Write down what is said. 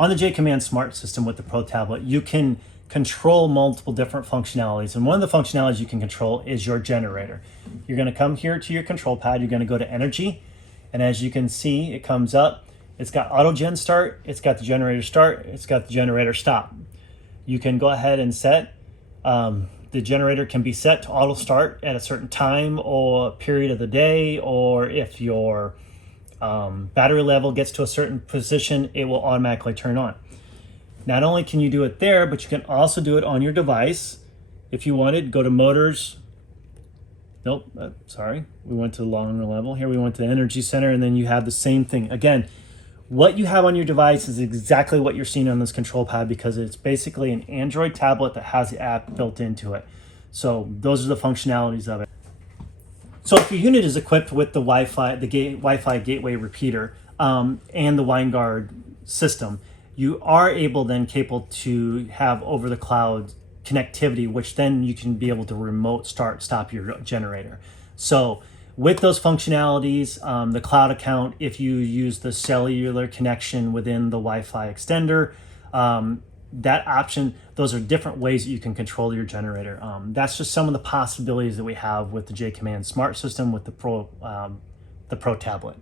On the JAYCOMMAND Smart System with the Pro tablet, you can control multiple different functionalities. And one of the functionalities you can control is your generator. You're going to come here to your control pad. You're going to go to Energy. And as you can see, it comes up. It's got auto gen start. It's got the generator start. It's got the generator stop. You can go ahead and set. The generator can be set to auto start at a certain time or period of the day, or if your battery level gets to a certain position, it will automatically turn on. Not only can you do it there, but you can also do it on your device. If you wanted, go to motors. Nope, sorry. We went to the longer level. Here we went to Energy Center, and then you have the same thing. Again, what you have on your device is exactly what you're seeing on this control pad, because it's basically an Android tablet that has the app built into it. So those are the functionalities of it. So if your unit is equipped with the Wi-Fi, Wi-Fi gateway repeater and the WineGuard system, you are capable to have over the cloud connectivity, which then you can be able to remote stop your generator. So with those functionalities, the cloud account, if you use the cellular connection within the Wi-Fi extender, that option, those are different ways that you can control your generator. That's just some of the possibilities that we have with the JAYCOMMAND Smart System with the Pro tablet.